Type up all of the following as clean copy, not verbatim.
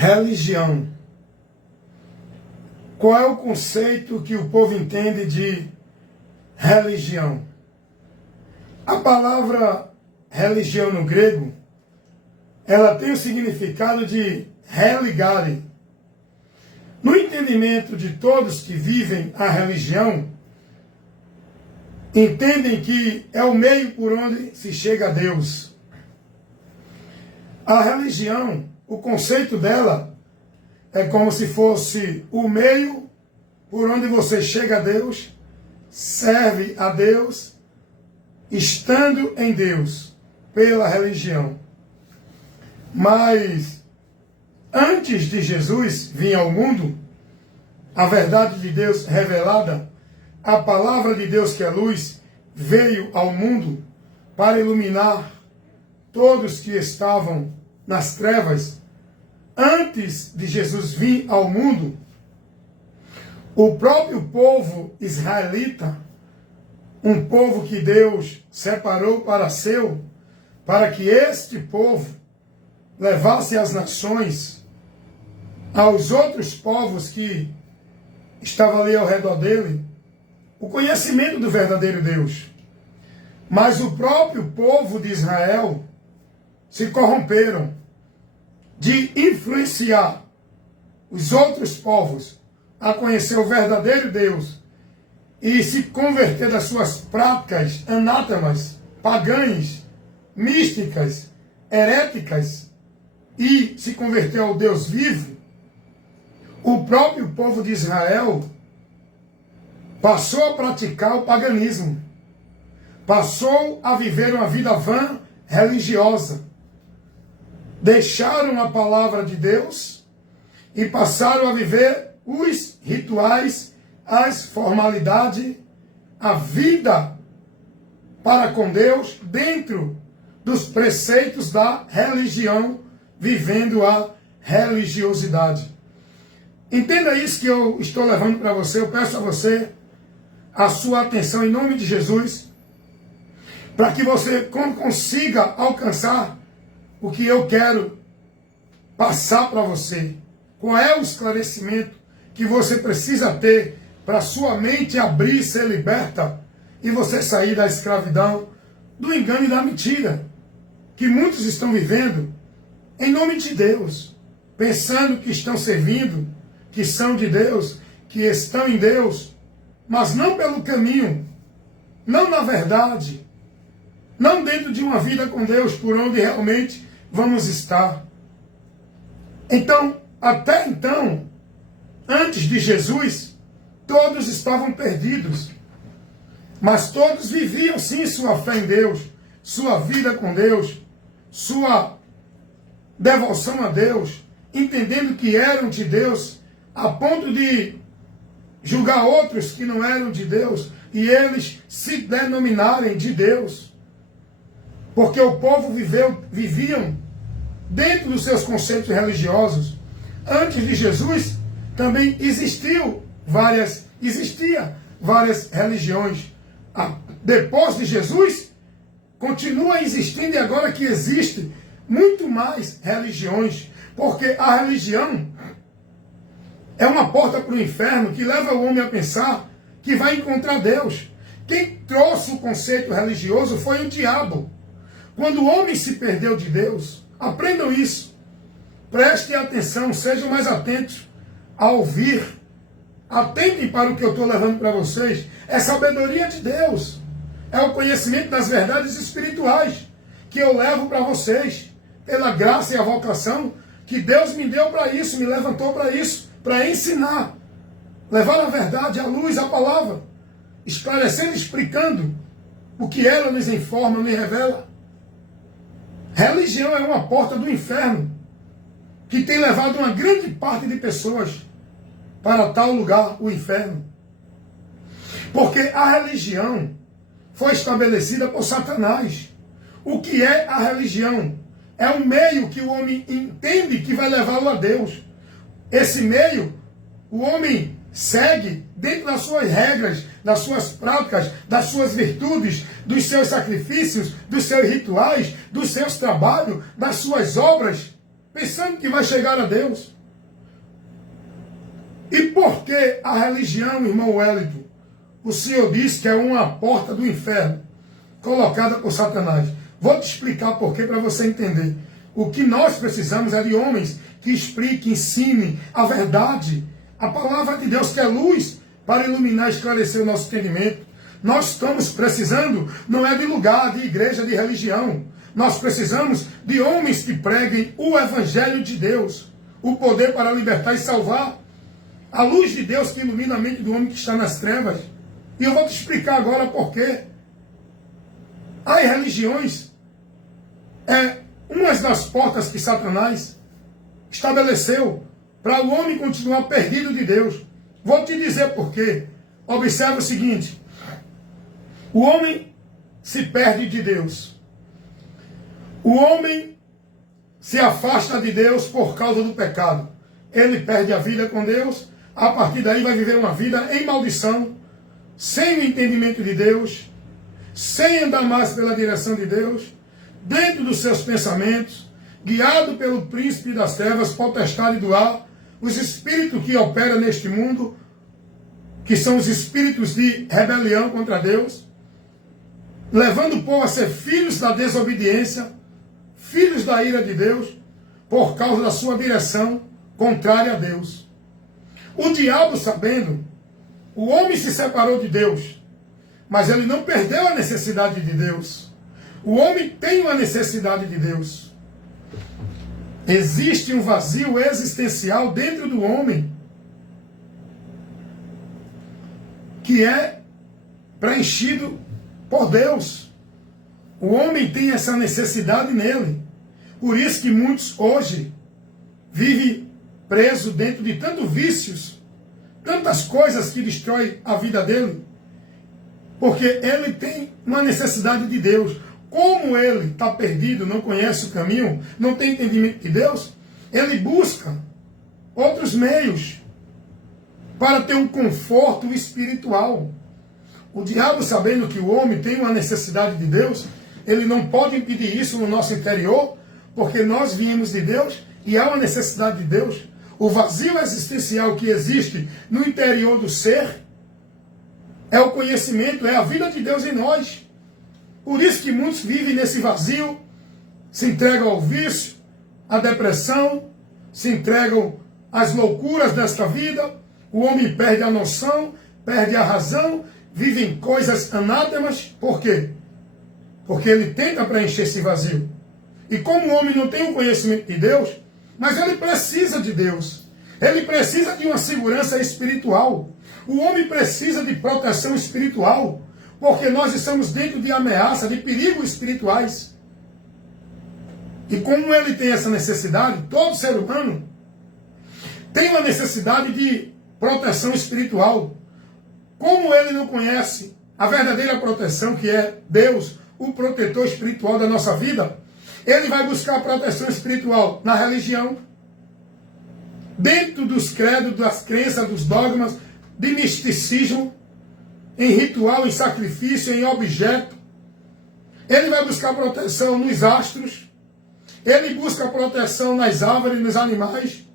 Religião. Qual é o conceito que o povo entende de religião? A palavra religião no grego, ela tem o significado de religare. No entendimento de todos que vivem a religião, entendem que é o meio por onde se chega a Deus. A religião, o conceito dela é como se fosse o meio por onde você chega a Deus, serve a Deus, estando em Deus, pela religião. Mas, antes de Jesus vir ao mundo, a verdade de Deus revelada, a palavra de Deus que é luz, veio ao mundo para iluminar todos que estavam nas trevas. Antes de Jesus vir ao mundo, o próprio povo israelita, um povo que Deus separou para seu, para que este povo levasse as nações aos outros povos que estavam ali ao redor dele, o conhecimento do verdadeiro Deus. Mas o próprio povo de Israel se corromperam de influenciar os outros povos a conhecer o verdadeiro Deus e se converter das suas práticas anátemas, pagãs, místicas, heréticas e se converter ao Deus vivo. O próprio povo de Israel passou a praticar o paganismo, passou a viver uma vida vã religiosa. Deixaram a palavra de Deus e passaram a viver os rituais, as formalidades, a vida para com Deus dentro dos preceitos da religião, vivendo a religiosidade. Entenda isso que eu estou levando para você. Eu peço a você a sua atenção em nome de Jesus, para que você consiga alcançar o que eu quero passar para você. Qual é o esclarecimento que você precisa ter para sua mente abrir, ser liberta e você sair da escravidão, do engano e da mentira que muitos estão vivendo em nome de Deus, pensando que estão servindo, que são de Deus, que estão em Deus, mas não pelo caminho, não na verdade, não dentro de uma vida com Deus, por onde realmente vamos estar. Então, até então, antes de Jesus, todos estavam perdidos, mas todos viviam sim sua fé em Deus, sua vida com Deus, sua devoção a Deus, entendendo que eram de Deus, a ponto de julgar outros que não eram de Deus, e eles se denominarem de Deus. Porque o povo viviam dentro dos seus conceitos religiosos. Antes de Jesus, também existia várias religiões. Depois de Jesus, continua existindo, e agora que existe muito mais religiões. Porque a religião é uma porta para o inferno que leva o homem a pensar que vai encontrar Deus. Quem trouxe o conceito religioso foi o diabo. Quando o homem se perdeu de Deus, aprendam isso. Prestem atenção, sejam mais atentos a ouvir. Atentem para o que eu estou levando para vocês. É sabedoria de Deus. É o conhecimento das verdades espirituais que eu levo para vocês. Pela graça e a vocação que Deus me deu para isso, me levantou para isso, para ensinar. Levar a verdade, a luz, a palavra. Esclarecendo, explicando o que ela nos informa, nos revela. Religião é uma porta do inferno que tem levado uma grande parte de pessoas para tal lugar, o inferno. Porque a religião foi estabelecida por Satanás. O que é a religião? É um meio que o homem entende que vai levá-lo a Deus. Esse meio, o homem segue dentro das suas regras, das suas práticas, das suas virtudes, dos seus sacrifícios, dos seus rituais, dos seus trabalhos, das suas obras. pensando que vai chegar a Deus. E por que a religião, irmão Wellington, o Senhor diz que é uma porta do inferno, colocada por Satanás? Vou te explicar por quê para você entender. O que nós precisamos é de homens que expliquem, ensinem a verdade, a palavra de Deus, que é luz, para iluminar e esclarecer o nosso entendimento. Nós estamos precisando, não é de lugar, de igreja, de religião. Nós precisamos de homens que preguem o Evangelho de Deus, o poder para libertar e salvar, a luz de Deus que ilumina a mente do homem que está nas trevas. E eu vou te explicar agora por quê. As religiões é uma das portas que Satanás estabeleceu para o homem continuar perdido de Deus. Vou te dizer por quê. Observe o seguinte: o homem se perde de Deus. O homem se afasta de Deus por causa do pecado. Ele perde a vida com Deus, a partir daí vai viver uma vida em maldição, sem o entendimento de Deus, sem andar mais pela direção de Deus, dentro dos seus pensamentos, guiado pelo príncipe das trevas, potestade do ar, os espíritos que operam neste mundo, que são os espíritos de rebelião contra Deus, levando o povo a ser filhos da desobediência, filhos da ira de Deus, por causa da sua direção contrária a Deus. O diabo, sabendo, o homem se separou de Deus, mas ele não perdeu a necessidade de Deus. O homem tem uma necessidade de Deus. Existe um vazio existencial dentro do homem que é preenchido por Deus. O homem tem essa necessidade nele. Por isso que muitos hoje vivem presos dentro de tantos vícios, tantas coisas que destroem a vida dele, porque ele tem uma necessidade de Deus. Como ele está perdido, não conhece o caminho, não tem entendimento de Deus, ele busca outros meios para ter um conforto espiritual. O diabo, sabendo que o homem tem uma necessidade de Deus, ele não pode impedir isso no nosso interior, porque nós viemos de Deus e há uma necessidade de Deus. O vazio existencial que existe no interior do ser é o conhecimento, é a vida de Deus em nós. Por isso que muitos vivem nesse vazio, se entregam ao vício, à depressão, se entregam às loucuras desta vida. O homem perde a noção, perde a razão, vive em coisas anátemas. Por quê? Porque ele tenta preencher esse vazio. E como o homem não tem o conhecimento de Deus, mas ele precisa de Deus. Ele precisa de uma segurança espiritual. O homem precisa de proteção espiritual, porque nós estamos dentro de ameaça, de perigos espirituais. E como ele tem essa necessidade, todo ser humano tem uma necessidade de proteção espiritual. Como ele não conhece a verdadeira proteção, que é Deus, o protetor espiritual da nossa vida, ele vai buscar a proteção espiritual na religião, dentro dos credos, das crenças, dos dogmas, de misticismo, em ritual, em sacrifício, em objeto. Ele vai buscar proteção nos astros, ele busca proteção nas árvores, nos animais.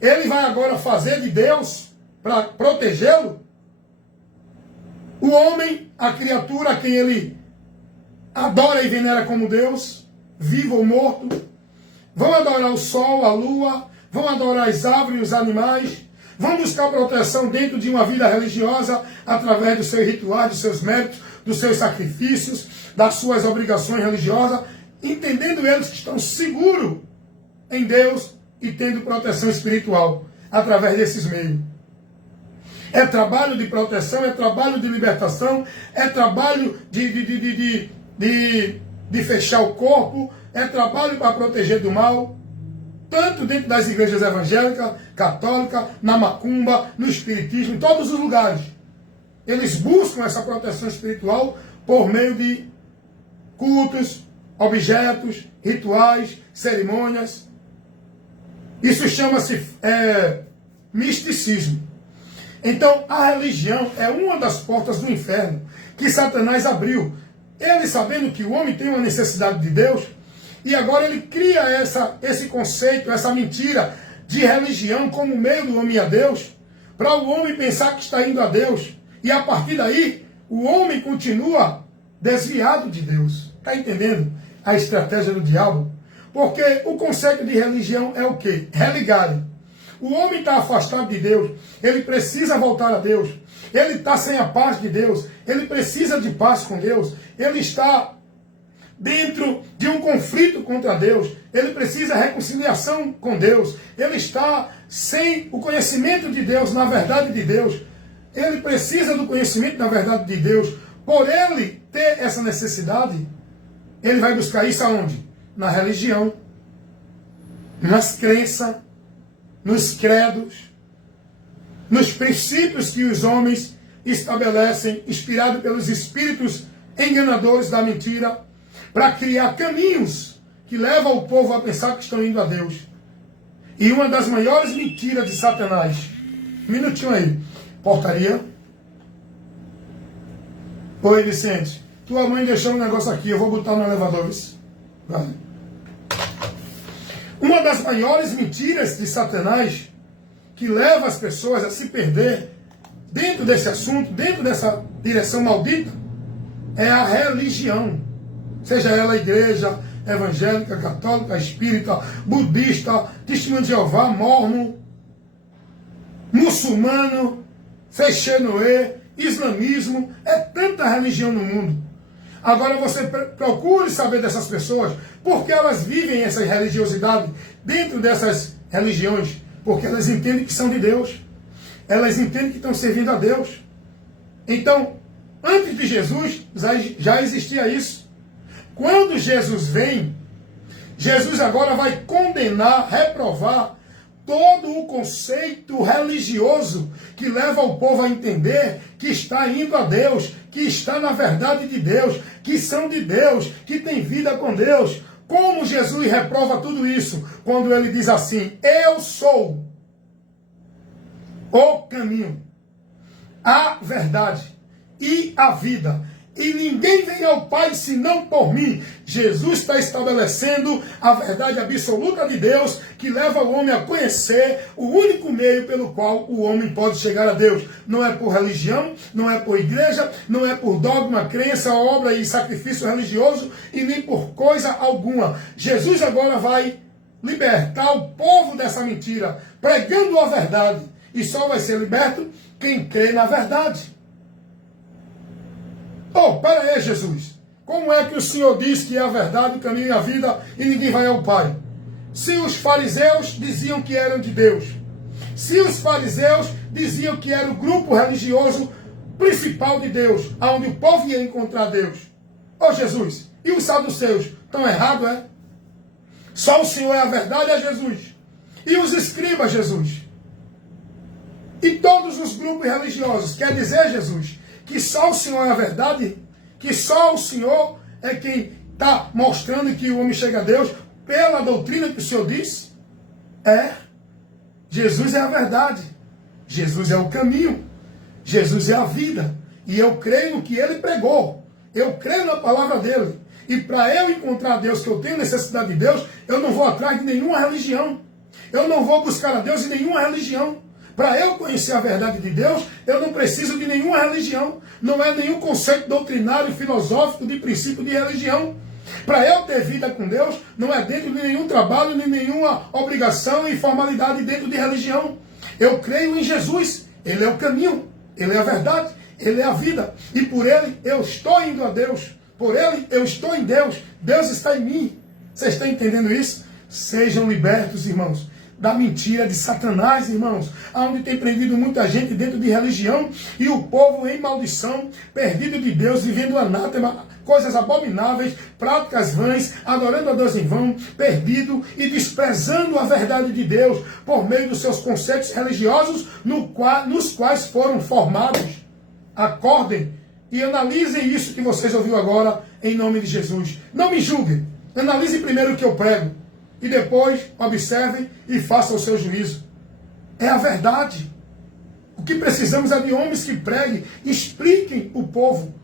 Ele vai agora fazer de Deus, para protegê-lo, o homem, a criatura a quem ele adora e venera como Deus, vivo ou morto. Vão adorar o sol, a lua, vão adorar as árvores, os animais, vão buscar proteção dentro de uma vida religiosa, através dos seus rituais, dos seus méritos, dos seus sacrifícios, das suas obrigações religiosas, entendendo eles que estão seguros em Deus e tendo proteção espiritual através desses meios. É trabalho de proteção, é trabalho de libertação, é trabalho de fechar o corpo, é trabalho para proteger do mal, tanto dentro das igrejas evangélicas, católicas, na macumba, no espiritismo, em todos os lugares. Eles buscam essa proteção espiritual por meio de cultos, objetos, rituais, cerimônias. Isso chama-se misticismo. Então, a religião é uma das portas do inferno que Satanás abriu. Ele, sabendo que o homem tem uma necessidade de Deus, E agora ele cria esse conceito, essa mentira de religião como meio do homem a Deus, para o homem pensar que está indo a Deus. E a partir daí, o homem continua desviado de Deus. Está entendendo a estratégia do diabo? Porque o conceito de religião é o quê? Religar. O homem está afastado de Deus, ele precisa voltar a Deus, ele está sem a paz de Deus, ele precisa de paz com Deus, ele está dentro de um conflito contra Deus, ele precisa de reconciliação com Deus, ele está sem o conhecimento de Deus, na verdade de Deus, ele precisa do conhecimento da verdade de Deus. Por ele ter essa necessidade, ele vai buscar isso aonde? Na religião, nas crenças, nos credos, nos princípios que os homens estabelecem, inspirados pelos espíritos enganadores da mentira, para criar caminhos que levam o povo a pensar que estão indo a Deus. E uma das maiores mentiras de Satanás, um minutinho aí, portaria. Oi, Vicente, tua mãe deixou um negócio aqui, eu vou botar no elevador, isso. Vai. Uma das maiores mentiras de Satanás, que leva as pessoas a se perder dentro desse assunto, dentro dessa direção maldita, é a religião. Seja ela igreja evangélica, católica, espírita, budista, testemunho de Jeová, mormon, muçulmano, feixenoê, islamismo, é tanta religião no mundo. Agora você procure saber dessas pessoas, porque elas vivem essa religiosidade dentro dessas religiões, porque elas entendem que são de Deus, elas entendem que estão servindo a Deus. Então, antes de Jesus, já existia isso. Quando Jesus vem, Jesus agora vai condenar, reprovar todo o conceito religioso que leva o povo a entender que está indo a Deus, que está na verdade de Deus, que são de Deus, que tem vida com Deus. Como Jesus reprova tudo isso? Quando ele diz assim: eu sou o caminho, a verdade e a vida. E ninguém vem ao Pai senão por mim. Jesus está estabelecendo a verdade absoluta de Deus, que leva o homem a conhecer o único meio pelo qual o homem pode chegar a Deus. Não é por religião, não é por igreja, não é por dogma, crença, obra e sacrifício religioso, e nem por coisa alguma. Jesus agora vai libertar o povo dessa mentira, pregando a verdade. E só vai ser liberto quem crê na verdade. Oh, pera aí, Jesus. Como é que o Senhor diz que é a verdade, o caminho e a vida e ninguém vai ao Pai? Se os fariseus diziam que eram de Deus, se os fariseus diziam que era o grupo religioso principal de Deus, onde o povo ia encontrar Deus. Oh, Jesus, e os saduceus estão errados, é? Só o Senhor é a verdade, é Jesus. E os escribas, Jesus. E todos os grupos religiosos, quer dizer, Jesus, que só o Senhor é a verdade, que só o Senhor é quem está mostrando que o homem chega a Deus pela doutrina que o Senhor diz? É. Jesus é a verdade. Jesus é o caminho. Jesus é a vida. E eu creio no que ele pregou. Eu creio na palavra dele. E para eu encontrar Deus, que eu tenho necessidade de Deus, eu não vou atrás de nenhuma religião. Eu não vou buscar a Deus em nenhuma religião. Para eu conhecer a verdade de Deus, eu não preciso de nenhuma religião. Não é nenhum conceito doutrinário, filosófico, de princípio de religião. Para eu ter vida com Deus, não é dentro de nenhum trabalho, nem nenhuma obrigação e formalidade dentro de religião. Eu creio em Jesus. Ele é o caminho, ele é a verdade, ele é a vida. E por ele eu estou indo a Deus. Por ele eu estou em Deus. Deus está em mim. Você está entendendo isso? Sejam libertos, irmãos, da mentira de Satanás, irmãos, onde tem prendido muita gente dentro de religião e o povo em maldição, perdido de Deus, vivendo anátema, coisas abomináveis, práticas vãs, adorando a Deus em vão, perdido e desprezando a verdade de Deus por meio dos seus conceitos religiosos nos quais foram formados. Acordem e analisem isso que vocês ouviram agora em nome de Jesus. Não me julguem, analise primeiro o que eu prego. E depois observem e façam o seu juízo. É a verdade. O que precisamos é de homens que preguem, expliquem o povo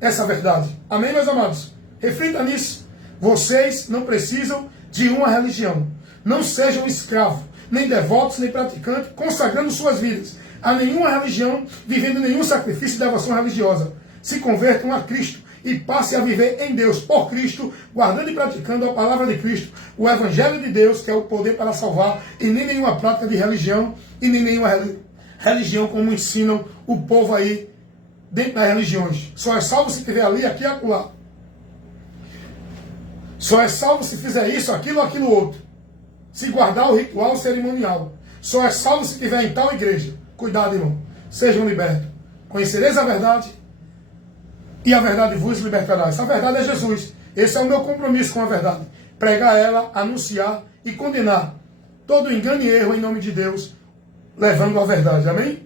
essa verdade. Amém, meus amados? Reflita nisso. Vocês não precisam de uma religião. Não sejam escravos, nem devotos, nem praticantes, consagrando suas vidas a nenhuma religião, vivendo nenhum sacrifício de devoção religiosa. Se convertam a Cristo e passem a viver em Deus, por Cristo, guardando e praticando a palavra de Cristo, o Evangelho de Deus, que é o poder para salvar, e nem nenhuma prática de religião, e nem nenhuma religião como ensinam o povo aí dentro das religiões. Só é salvo se estiver ali, aqui e acolá. Só é salvo se fizer isso, aquilo ou aquilo outro. Se guardar o ritual cerimonial. Só é salvo se estiver em tal igreja. Cuidado, irmão. Sejam libertos. Conhecereis a verdade e a verdade vos libertará. Essa verdade é Jesus. Esse é o meu compromisso com a verdade. Pregar ela, anunciar e condenar todo engano e erro em nome de Deus, levando a verdade. Amém?